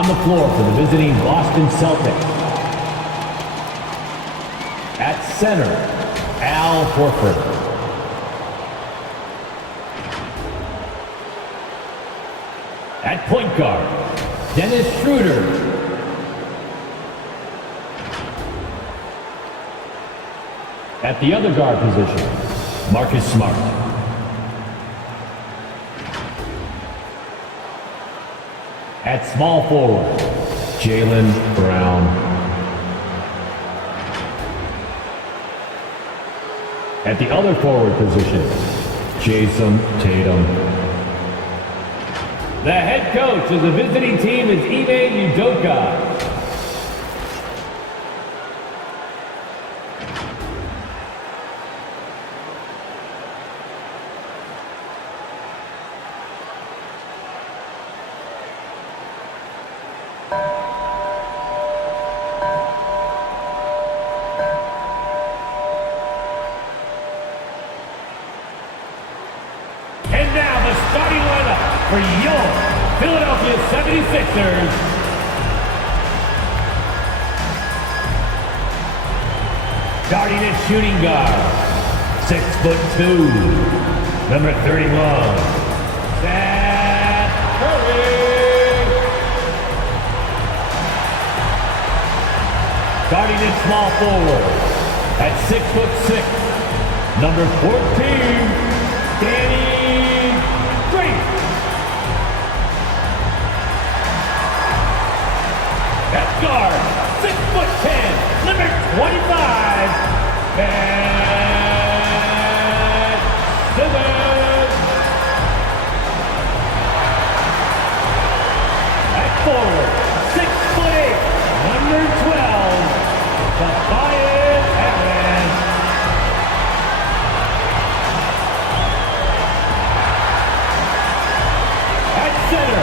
On the floor for the visiting Boston Celtics. At center, Al Horford. At point guard, Dennis Schroeder. At the other guard position, Marcus Smart. At small forward, Jaylen Brown. At the other forward position, Jason Tatum. The head coach of the visiting team is Ime Udoka. And now the starting lineup for your Philladelphia 76ers. Starting at shooting guard, 6'2", number 31, Seth Curry. Starting at small forward, at 6'6", number 14, Danny. At guard, 6'10", number 25, Ben Simmons. At forward, 6'8", number 12, Tobias Harris. At center,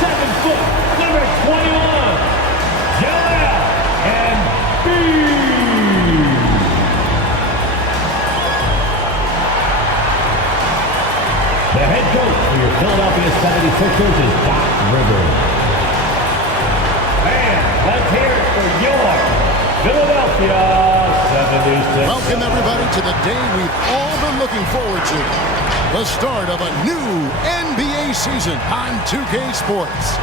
7 foot, number 21. The head coach for your Philadelphia 76ers is Doc Rivers. And let's hear it for your Philadelphia 76ers. Welcome everybody to the day we've all been looking forward to. The start of a new NBA season on 2K Sports.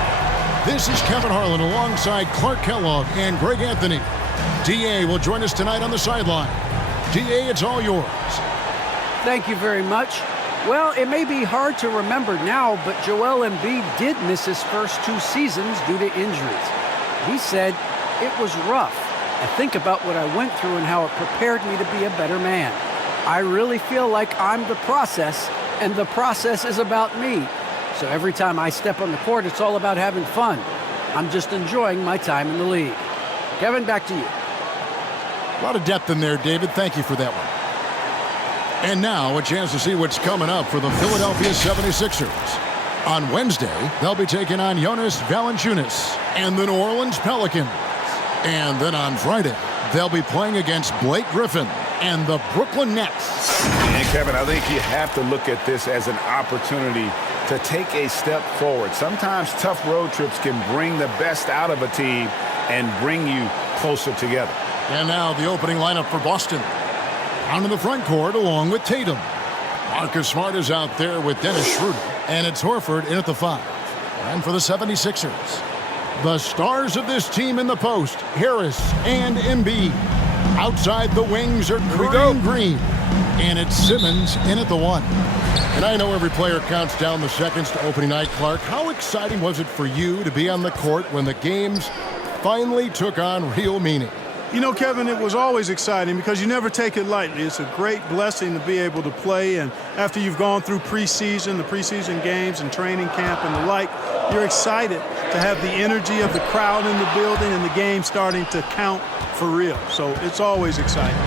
This is Kevin Harlan alongside Clark Kellogg and Greg Anthony. DA will join us tonight on the sideline. DA, it's all yours. Thank you very much. Well, it may be hard to remember now, but Joel Embiid did miss his first 2 seasons due to injuries. He said, "It was rough. I think about what I went through and how it prepared me to be a better man. I really feel like I'm the process, and the process is about me. So every time I step on the court, it's all about having fun. I'm just enjoying my time in the league." Kevin, back to you. A lot of depth in there, David. Thank you for that one. And now a chance to see what's coming up for the Philadelphia 76ers. On Wednesday, they'll be taking on Jonas Valanciunas and the New Orleans Pelicans. And then on Friday, they'll be playing against Blake Griffin and the Brooklyn Nets. And Kevin, I think you have to look at this as an opportunity to take a step forward. Sometimes tough road trips can bring the best out of a team and bring you closer together. And now the opening lineup for Boston. Down in the front court along with Tatum. Marcus Smart is out there with Dennis Schroeder. And it's Horford in at the 5. And for the 76ers, the stars of this team in the post, Harris and Embiid. Outside the wings are Green. And it's Simmons in at the 1. And I know every player counts down the seconds to opening night, Clark. How exciting was it for you to be on the court when the games finally took on real meaning? You know, Kevin, it was always exciting because you never take it lightly. It's a great blessing to be able to play, and after you've gone through the preseason games and training camp and the like, you're excited to have the energy of the crowd in the building and the game starting to count for real. So it's always exciting.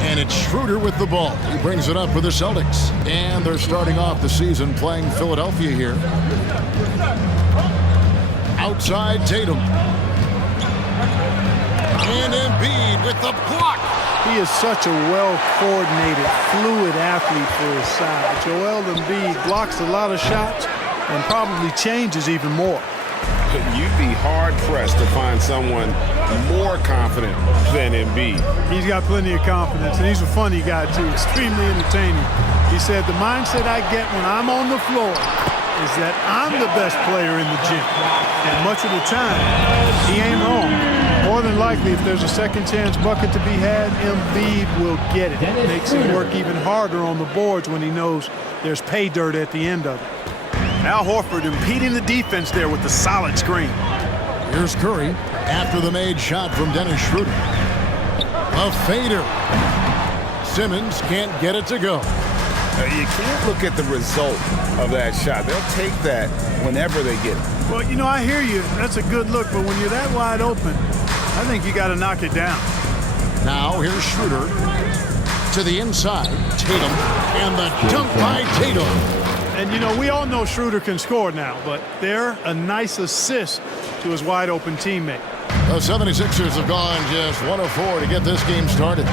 And it's Schroeder with the ball. He brings it up for the Celtics. And they're starting off the season playing Philadelphia here. Outside Tatum. And Embiid with the block. He is such a well-coordinated, fluid athlete for his size. Joel Embiid blocks a lot of shots and probably changes even more. You'd be hard-pressed to find someone more confident than Embiid. He's got plenty of confidence, and he's a funny guy, too, extremely entertaining. He said, the mindset I get when I'm on the floor is that I'm the best player in the gym. And much of the time, he ain't wrong. More than likely, if there's a second chance bucket to be had, Embiid will get it. It makes him work even harder on the boards when he knows there's pay dirt at the end of it. Al Horford impeding the defense there with the solid screen. Here's Curry after the made shot from Dennis Schroeder. A fader. Simmons can't get it to go. You can't look at the result of that shot. They'll take that whenever they get it. Well, you know, I hear you. That's a good look, but when you're that wide open, I think you got to knock it down. Now here's Schroeder to the inside. Tatum, and the dunk by Tatum. And, you know, we all know Schroeder can score now, but they're a nice assist to his wide-open teammate. The 76ers have gone just 1 of 4 to get this game started.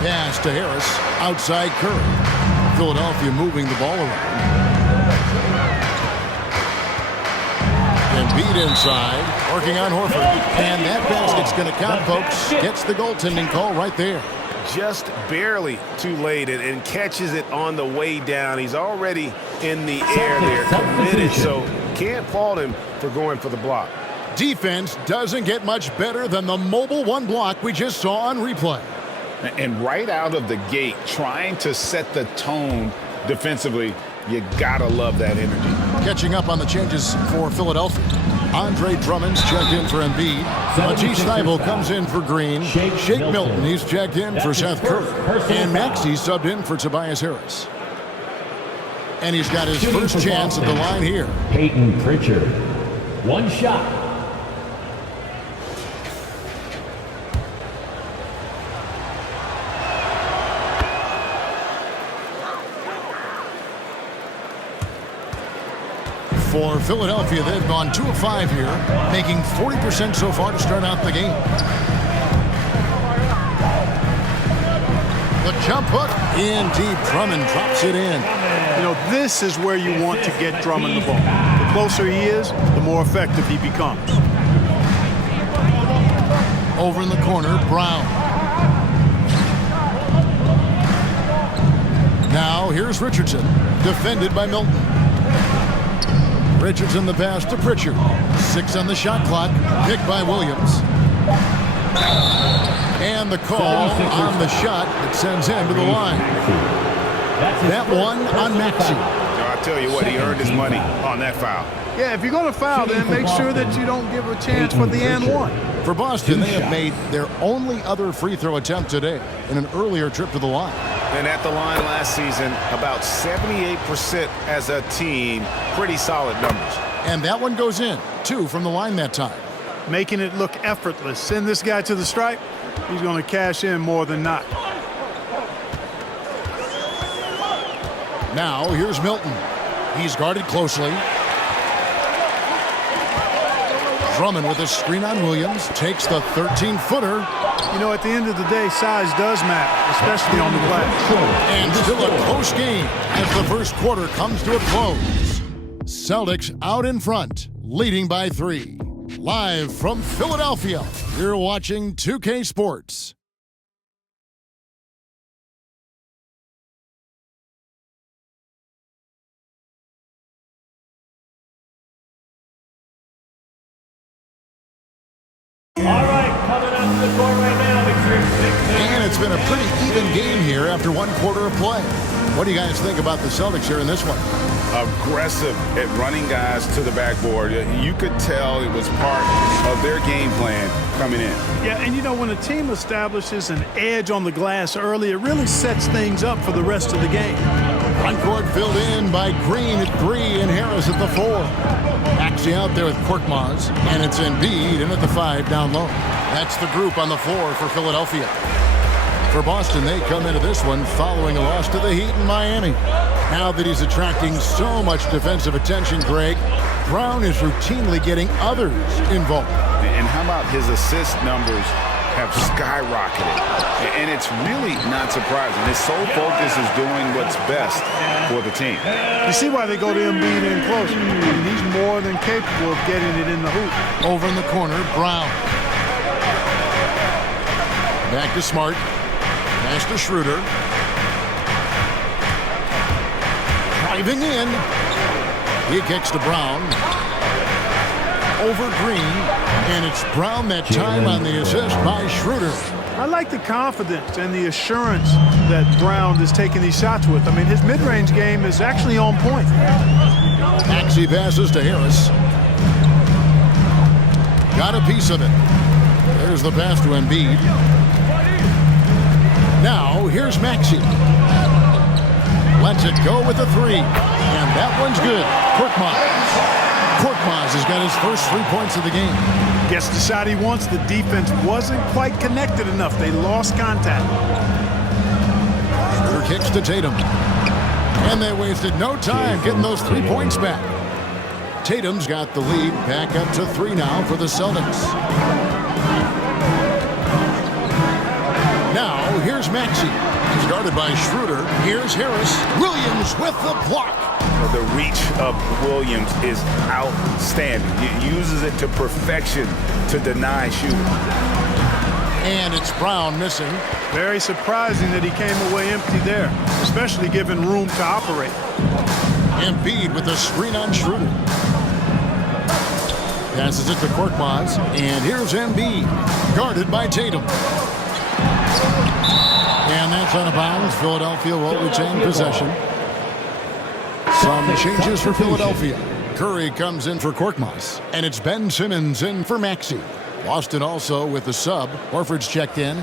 Pass to Harris, outside Curry. Philadelphia moving the ball around. Embiid inside, working on Horford. And that basket's going to count, folks. Gets the goaltending call right there. Just barely too late and catches it on the way down. He's already in the air there, committed, so can't fault him for going for the block. Defense doesn't get much better than the mobile one block we just saw on replay. And right out of the gate, trying to set the tone defensively, you gotta love that energy. Catching up on the changes for Philadelphia. Andre Drummond's checked in for Embiid. Matisse Thybulle comes in for Green. Shake Milton, he's checked in for Seth Curry. And Maxey subbed in for Tobias Harris. And he's got his first chance at the line here. Peyton Pritchard. One shot. For Philadelphia, they've gone 2 of 5 here, making 40% so far to start out the game. The jump hook in deep. Drummond drops it in. You know, this is where you want to get Drummond the ball. The closer he is, the more effective he becomes. Over in the corner, Brown. Now here's Richardson, defended by Milton. Richardson the pass to Pritchard. 6 on the shot clock, picked by Williams. And the call on the shot that sends him to the line. That one on Maxey. I'll tell you what, he earned his money on that foul. Yeah, if you're going to foul, then make sure that you don't give a chance for the and one. For Boston, they have made their only other free throw attempt today in an earlier trip to the line. And at the line last season, about 78% as a team. Pretty solid numbers. And that one goes in. 2 from the line that time. Making it look effortless. Send this guy to the stripe. He's going to cash in more than not. Now here's Milton. He's guarded closely. Drummond with a screen on Williams. Takes the 13-footer. You know, at the end of the day, size does matter, especially on the glass. And still a close game as the first quarter comes to a close. Celtics out in front, leading by 3. Live from Philadelphia, you're watching 2K Sports. All right, coming up to the court right now, it's your 6th. And it's been a pretty even game here after 1 quarter of play. What do you guys think about the Celtics here in this one? Aggressive at running guys to the backboard. You could tell it was part of their game plan coming in. Yeah, and you know, when a team establishes an edge on the glass early, it really sets things up for the rest of the game. Front court filled in by Green at 3 and Harris at the 4. Maxey out there with Korkmaz, and it's Embiid in at the 5 down low. That's the group on the floor for Philadelphia. For Boston, they come into this one following a loss to the Heat in Miami. Now that he's attracting so much defensive attention, Greg, Brown is routinely getting others involved. And how about his assist numbers have skyrocketed. And it's really not surprising. His sole focus is doing what's best for the team. You see why they go to Embiid in close. I mean, he's more than capable of getting it in the hoop. Over in the corner, Brown. Back to Smart. Pass to Schroeder. Driving in. He kicks to Brown. Over Green. And it's Brown that time on the assist by Schroeder. I like the confidence and the assurance that Brown is taking these shots with. I mean, his mid-range game is actually on point. Maxey passes to Harris. Got a piece of it. There's the pass to Embiid. Now, here's Maxey. Lets it go with a three. And that one's good. Korkmaz has got his first 3 points of the game. Gets the shot he wants. The defense wasn't quite connected enough. They lost contact. Schroeder kicks to Tatum. And they wasted no time getting those 3 points back. Tatum's got the lead back up to 3 now for the Celtics. Now, here's Maxey. Started by Schroeder. Here's Harris. Williams with the block. The reach of Williams is outstanding. He uses it to perfection to deny shooting. And it's Brown missing. Very surprising that he came away empty there, especially given room to operate. Embiid with the screen on Schroeder. Passes it to Korkmaz. And here's Embiid. Guarded by Tatum. And that's out of bounds. Philadelphia will retain possession. Some changes for Philadelphia. Curry comes in for Korkmaz. And it's Ben Simmons in for Maxey. Boston also with the sub. Horford's checked in.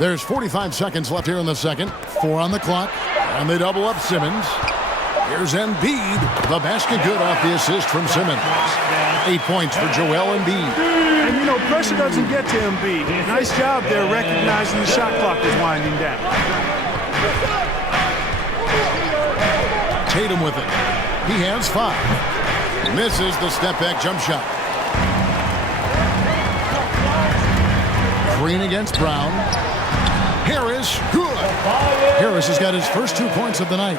There's 45 seconds left here in the second. 4 on the clock. And they double up Simmons. Here's Embiid. The basket good off the assist from Simmons. 8 points for Joel Embiid. And, you know, pressure doesn't get to Embiid. Nice job there recognizing the shot clock is winding down. Tatum with it. He has 5. Misses the step-back jump shot. Green against Brown. Harris, good. Harris has got his first 2 points of the night.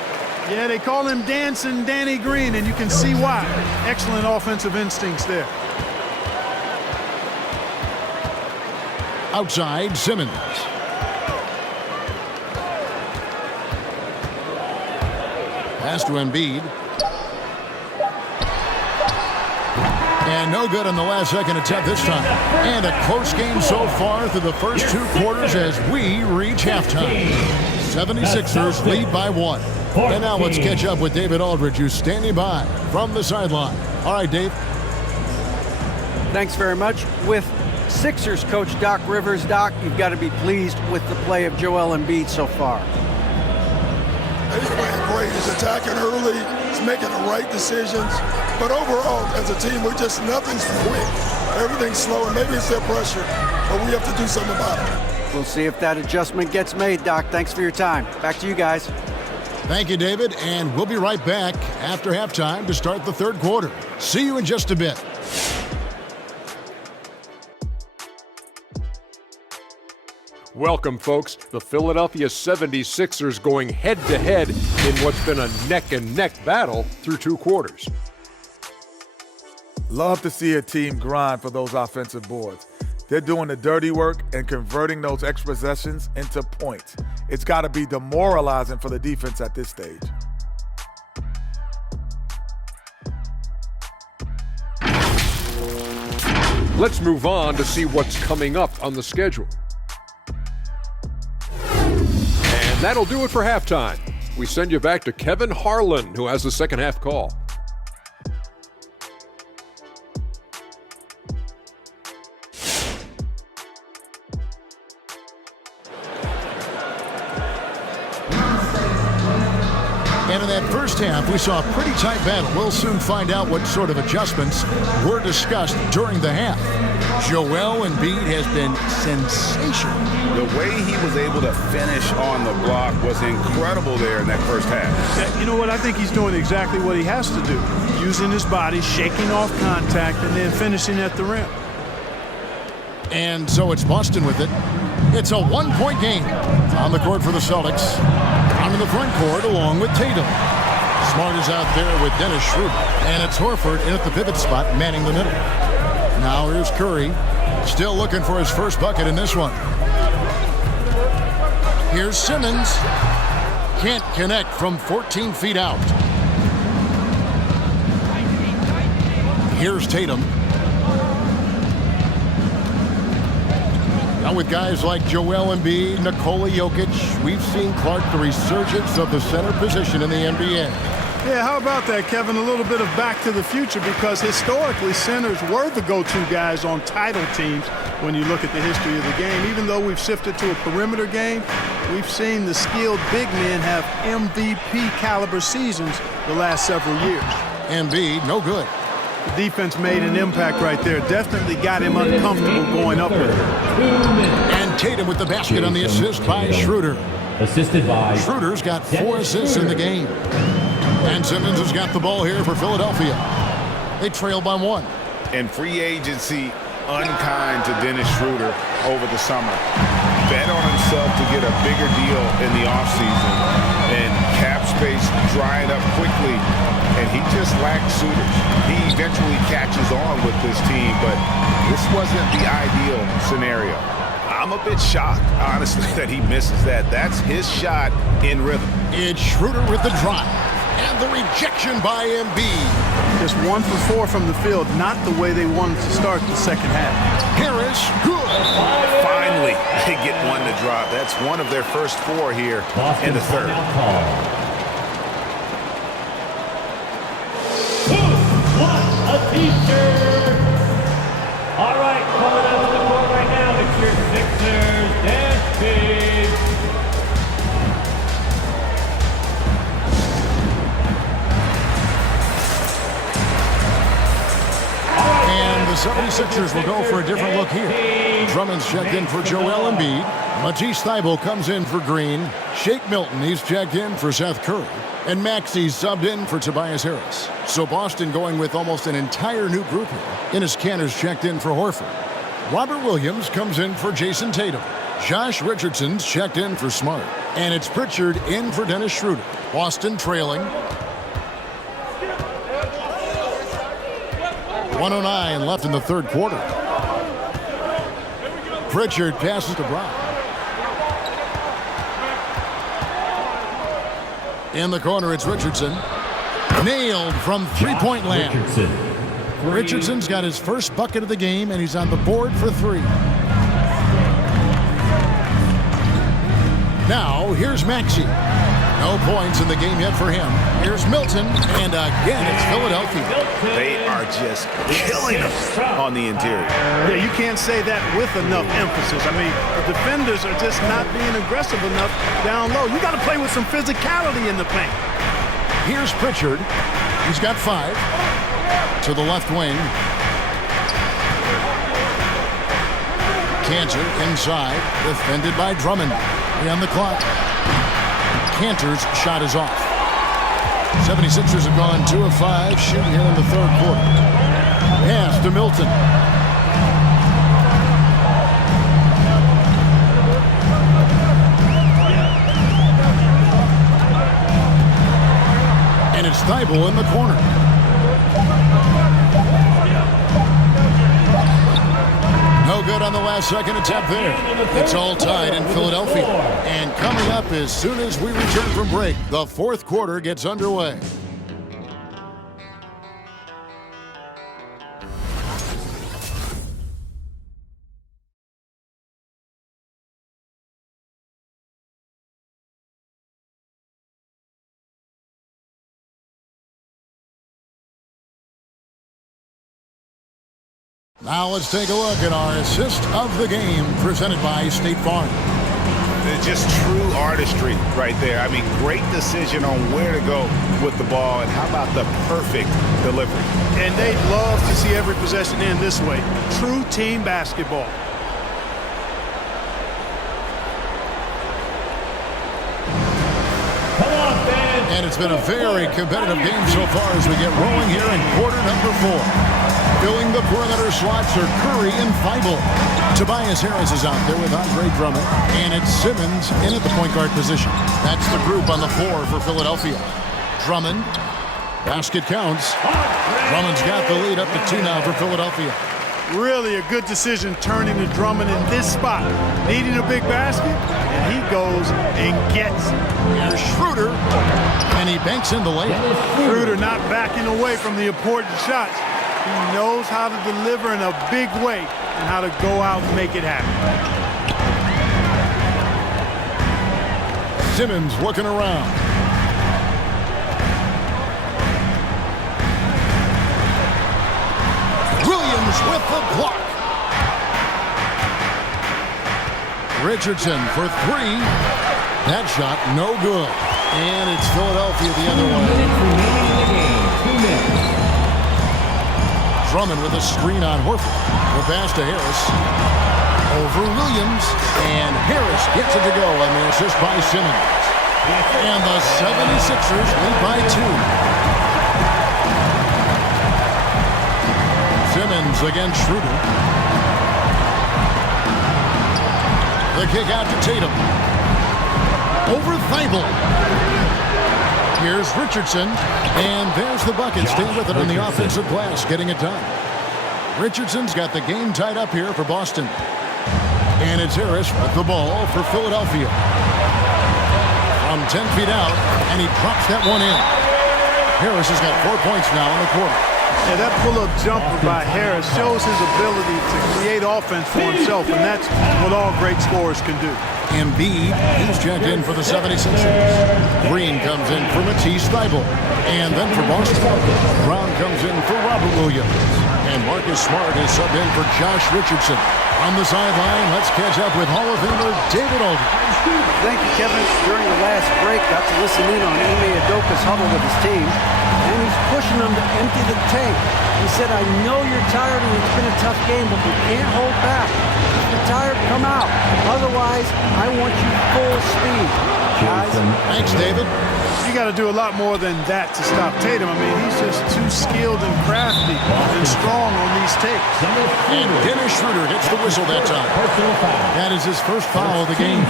Yeah, they call him Dancing Danny Green, and you can see why. Excellent offensive instincts there. Outside, Simmons. Pass to Embiid. And no good on the last second attempt this time. And a close game so far through the first 2 quarters as we reach halftime. 76ers lead by 1. And now let's catch up with David Aldridge, who's standing by from the sideline. All right, Dave. Thanks very much. With Sixers coach Doc Rivers, Doc, you've got to be pleased with the play of Joel Embiid so far. He's playing great. He's attacking early. He's making the right decisions. But overall, as a team, nothing's quick. Everything's slow, and maybe it's their pressure, but we have to do something about it. We'll see if that adjustment gets made, Doc. Thanks for your time. Back to you guys. Thank you, David, and we'll be right back after halftime to start the third quarter. See you in just a bit. Welcome, folks. The Philadelphia 76ers going head-to-head in what's been a neck-and-neck battle through 2 quarters. Love to see a team grind for those offensive boards. They're doing the dirty work and converting those extra possessions into points. It's got to be demoralizing for the defense at this stage. Let's move on to see what's coming up on the schedule. And that'll do it for halftime. We send you back to Kevin Harlan, who has the second half call. And in that first half, we saw a pretty tight battle. We'll soon find out what sort of adjustments were discussed during the half. Joel Embiid has been sensational. The way he was able to finish on the block was incredible there in that first half. You know what? I think he's doing exactly what he has to do. Using his body, shaking off contact, and then finishing at the rim. And so it's Boston with it. It's a one-point game. On the court for the Celtics. Down in the front court along with Tatum. Smart is out there with Dennis Schroeder. And it's Horford in at the pivot spot, manning the middle. Now here's Curry. Still looking for his first bucket in this one. Here's Simmons. Can't connect from 14 feet out. Here's Tatum. Now with guys like Joel Embiid, Nikola Jokic, we've seen, Clark, the resurgence of the center position in the NBA. Yeah, how about that, Kevin? A little bit of back to the future, because historically centers were the go-to guys on title teams when you look at the history of the game. Even though we've shifted to a perimeter game, we've seen the skilled big men have MVP caliber seasons the last several years. Embiid, no good. The defense made an impact right there. Definitely got him uncomfortable going up with it. And Tatum with the basket on the assist by Schroeder. Assisted by Schroeder's got 4 assists in the game. And Simmons has got the ball here for Philadelphia. They trail by 1. And free agency unkind to Dennis Schroeder over the summer. Bet on himself to get a bigger deal in the offseason. And cap space drying up quickly. And he just lacks suitors. He eventually catches on with this team, but this wasn't the ideal scenario. I'm a bit shocked, honestly, that he misses that. That's his shot in rhythm. It's Schroeder with the drive. And the rejection by Embiid. Just 1 for 4 from the field, not the way they wanted to start the second half. Harris, good. Finally, they get one to drop. That's one of their first 4 here in the third. What a t-shirt! All right, coming out of the court right now, it's your Sixers dance big. And the 76ers will go for a different look here. Drummond's checked in for Joel Embiid. Matisse Thybulle comes in for Green. Shake Milton, he's checked in for Seth Curry. And Maxey's subbed in for Tobias Harris. So Boston going with almost an entire new group here. Enes Kanter's checked in for Horford. Robert Williams comes in for Jason Tatum. Josh Richardson's checked in for Smart. And it's Pritchard in for Dennis Schroeder. Boston trailing. 1:09 left in the third quarter. Pritchard passes to Brown. In the corner, it's Richardson. Nailed from three-point land. Richardson's got his first bucket of the game, and he's on the board for 3. Now, here's Maxey. No points in the game yet for him. Here's Milton, and again, it's Philadelphia. They are just killing them on the interior. Yeah, you can't say that with enough emphasis. I mean, the defenders are just not being aggressive enough down low. You got to play with some physicality in the paint. Here's Pritchard. He's got 5. To the left wing. Kanter inside, defended by Drummond. On the clock. Kanter's shot is off. 76ers have gone 2 of 5 shooting here in the third quarter. Pass to Milton. And it's Thybulle in the corner. No good on the last second attempt there. It's all tied in Philadelphia. And coming up as soon as we return from break, the fourth quarter gets underway. Now let's take a look at our assist of the game presented by State Farm. It's just true artistry right there. I mean, great decision on where to go with the ball, and how about the perfect delivery. And they'd love to see every possession end this way. True team basketball. And it's been a very competitive game so far as we get rolling here in quarter number 4. Filling the perimeter slots are Curry and Thybulle. Tobias Harris is out there with Andre Drummond, and it's Simmons in at the point guard position. That's the group on the floor for Philadelphia. Drummond, basket counts. Drummond's got the lead up to 2 now for Philadelphia. Really a good decision turning to Drummond in this spot. Needing a big basket, and he goes and gets it. Here's Schroeder, and he banks in the layup. Schroeder not backing away from the important shots. He knows how to deliver in a big way and how to go out and make it happen. Simmons looking around. Williams with the block. Richardson for 3. That shot no good. And it's Philadelphia the other way. Drummond with a screen on Horford. The pass to Harris. Over Williams. And Harris gets it to go on the assist by Simmons. And the 76ers lead by 2. Simmons against Schroeder. The kick out to Tatum. Over Thibault. Here's Richardson. And there's the bucket. Stay with it on the offensive glass, getting it done. Richardson's got the game tied up here for Boston. And it's Harris with the ball for Philadelphia. From 10 feet out, and he drops that one in. Harris has got 4 points now in the quarter. Yeah, that pull-up jumper by Harris shows his ability to create offense for himself, and that's what all great scorers can do. Embiid, he's checked in for the 76ers. Green comes in for Matisse Thybulle. And then for Boston, Brown comes in for Robert Williams. And Marcus Smart is subbed in for Josh Richardson. On the sideline, let's catch up with Hall of Famer David Aldridge. Thank you, Kevin. During the last break, got to listen in on Ime Udoka's huddle with his team, and he's pushing them to empty the tank. He said, I know you're tired and it's been a tough game, but we can't hold back. If you're tired, come out. Otherwise, I want you full speed. Guys. Thanks, David. You got to do a lot more than that to stop Tatum. I mean, he's just too skilled and crafty and strong on these takes. And Dennis Schroeder gets the whistle that time. That is his first foul of the game.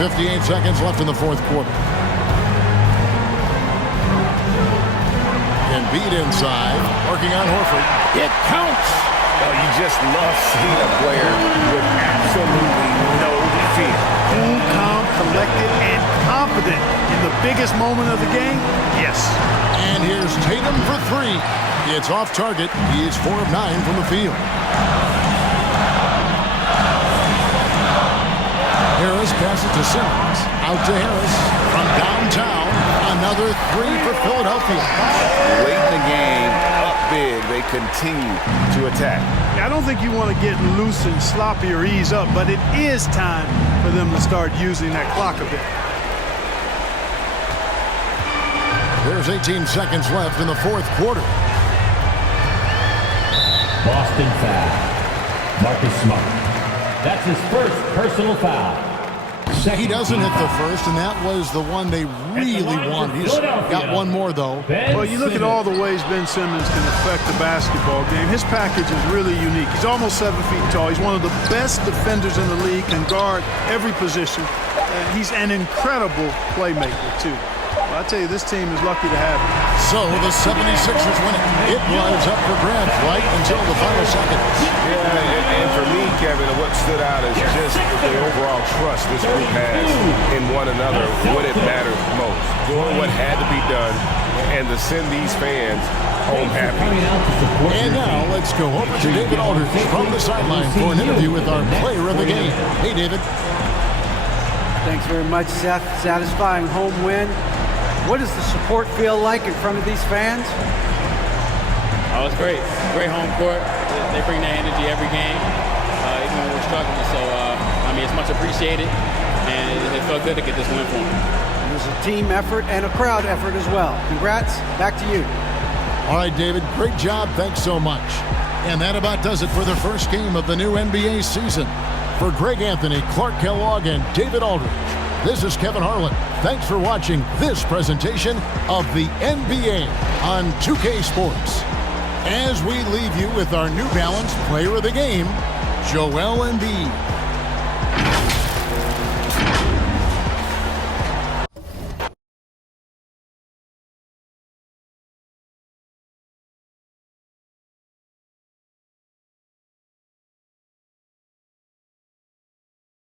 58 seconds left in the fourth quarter. Embiid inside, working on Horford. It counts. Oh, you just love seeing a player with absolutely no fear. Cool, calm, collected, and confident in the biggest moment of the game? Yes. And here's Tatum for 3. It's off target. He is 4 of 9 from the field. Harris passes to Simmons. Out to Harris from downtown. Another 3 for Philadelphia. Late in the game, up big, they continue to attack. I don't think you want to get loose and sloppy or ease up, but it is time for them to start using that clock a bit. There's 18 seconds left in the fourth quarter. Boston foul. Marcus Smart. That's his first personal foul. He doesn't hit the first, and that was the one they really wanted. He's got one more, though. Well, you look at all the ways Ben Simmons can affect the basketball game. His package is really unique. He's almost 7 feet tall. He's one of the best defenders in the league, can guard every position. And he's an incredible playmaker, too. Well, I tell you, this team is lucky to have him. So the 76ers win it. It was up for grabs right until the final seconds. Yeah, and for me, Kevin, what stood out is just the overall trust this group has in one another when it matters most. Doing what had to be done and to send these fans home happy. And now let's go over to David Aldridge from the sideline for an interview with our player of the game. Hey, David. Thanks very much, Seth. Satisfying home win. What does the support feel like in front of these fans? Oh, it's great. Great home court. They bring that energy every game, even when we're struggling. So, I mean, it's much appreciated, and it felt good to get this win for them. It was a team effort and a crowd effort as well. Congrats. Back to you. All right, David. Great job. Thanks so much. And that about does it for the first game of the new NBA season. For Greg Anthony, Clark Kellogg, and David Aldridge, this is Kevin Harlan. Thanks for watching this presentation of the NBA on 2K Sports. As we leave you with our New Balance Player of the Game, Joel Embiid.